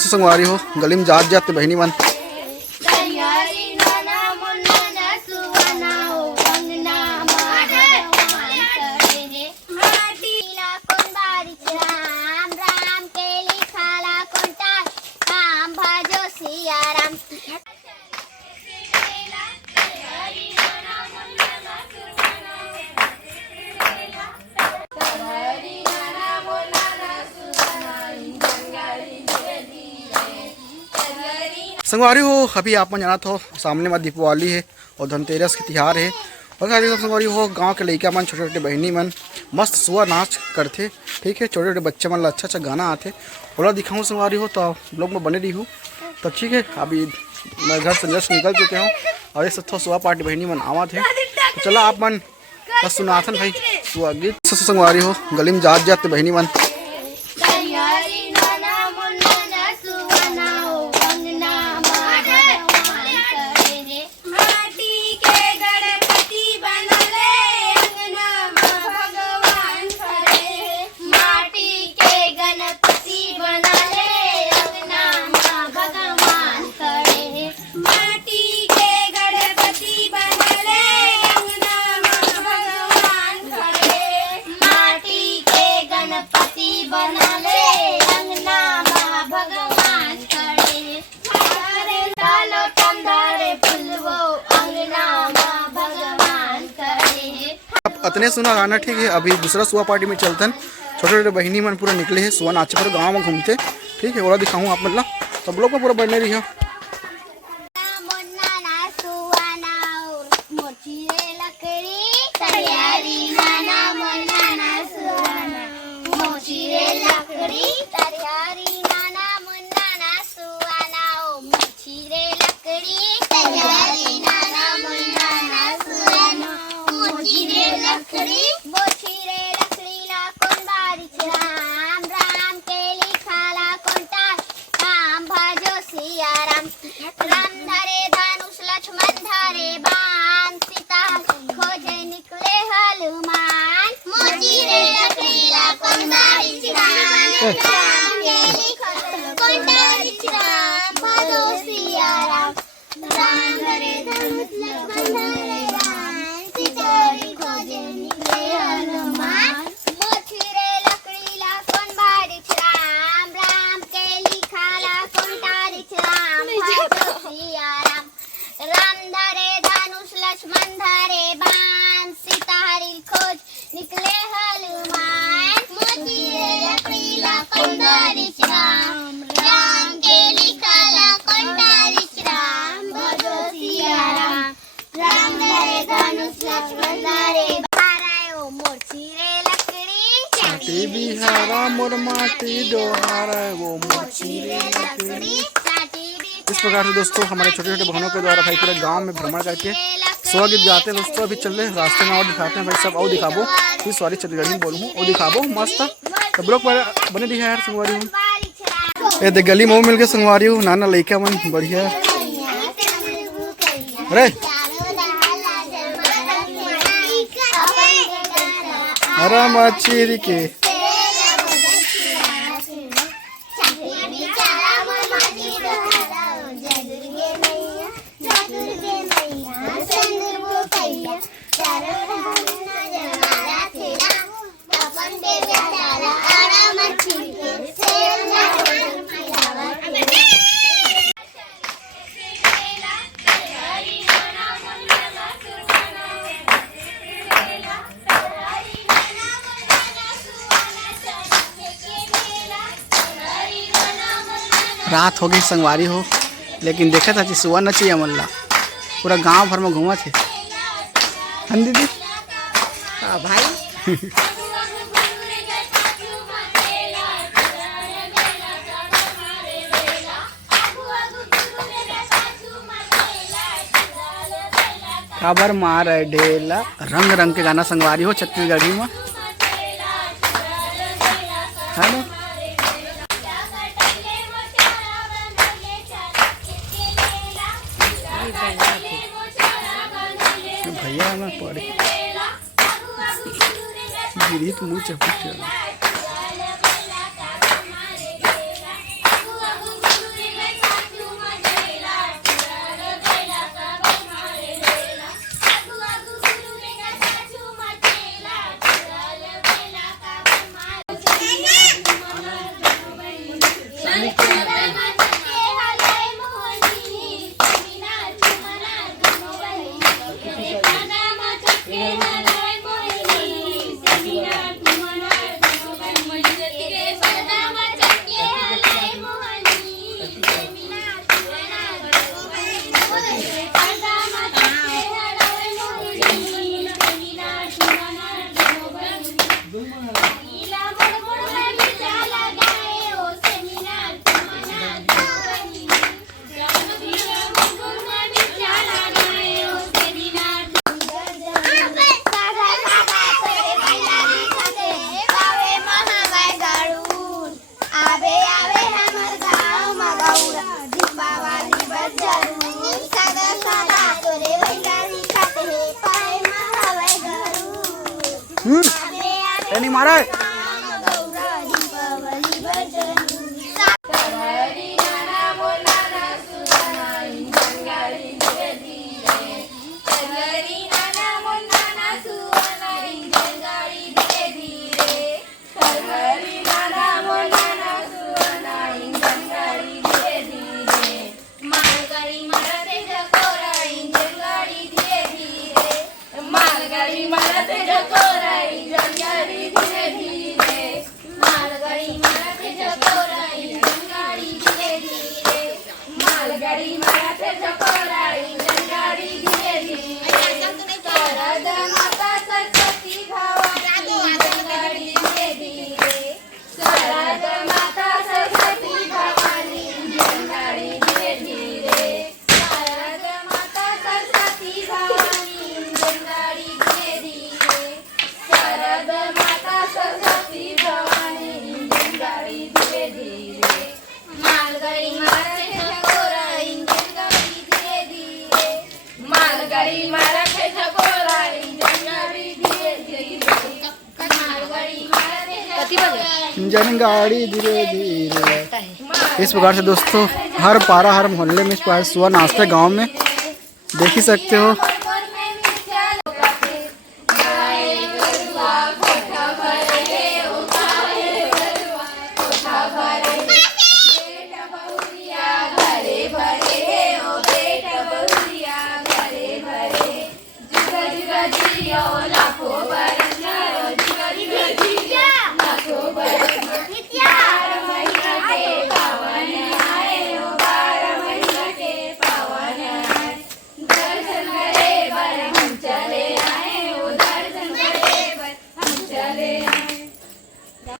संगवारी हो गली में जात जाते बहनी मन संगवारी हो। अभी आप मन जाना तो सामने में दीपावली है और धनतेरस के तिहार है और संगवारी हो गांव के लड़का मन छोटे छोटे बहनी मन मस्त सुआ नाच करते। ठीक है, छोटे छोटे बच्चे मन अच्छा अच्छा गाना आते ओला दिखाऊँ संगवारी हो तो लोग में बने रही हूँ। तो ठीक है, अभी मैं घर से जस्ट निकल चुके हूँ और एक थोड़ा सुआ पार्टी बहनी मन आवा थे। तो चला आप मन बस सुनाथन भाई सुआ गीत संगवारी हो गली में जात जाते बहनी मन इतने सुना गाना। ठीक है, अभी दूसरा सुआ पार्टी में चलतन छोटे छोटे बहनी मन पूरा निकले हैं सुआ नाचे पर गाँव में घूमते। ठीक है, वो दिखाऊँ आप मतलब सब लोग को पूरा बढ़ने रही है। इस प्रकार से दोस्तों हमारे छोटे छोटे बहनों के द्वारा भाई पूरे गांव में भ्रमण करके सुआ गीत गाते हैं दोस्तों। अभी चल रहे रास्ते में और दिखाते हैं भाई सब और दिखाबो फिर सॉरी छत्तीसगढ़ी में बोलूँ और दिखाबो मस्त सब लोग बने रही है यार। संगवारी हूँ ये देख गली में मिल के संगवारी हूँ नाना लड़का मन बढ़िया। अरे अरे मछली के रात हो गई संगवारी हो लेकिन देखा था सुआ न चाहिए मल्ला पूरा गांव भर में घूमा थे। हाँ दीदी भाई खबर मार ढेला रंग रंग के गाना संगवारी हो छत्तीसगढ़ी में। हेलो भैया मैं पढ़े गिरी तो मुँह चपट नहीं मारा है। इंजन गाड़ी धीरे धीरे। इस प्रकार से दोस्तों हर पारा हर मोहल्ले में इस प्रकार सुबह नाश्ता गांव में देख ही सकते हो।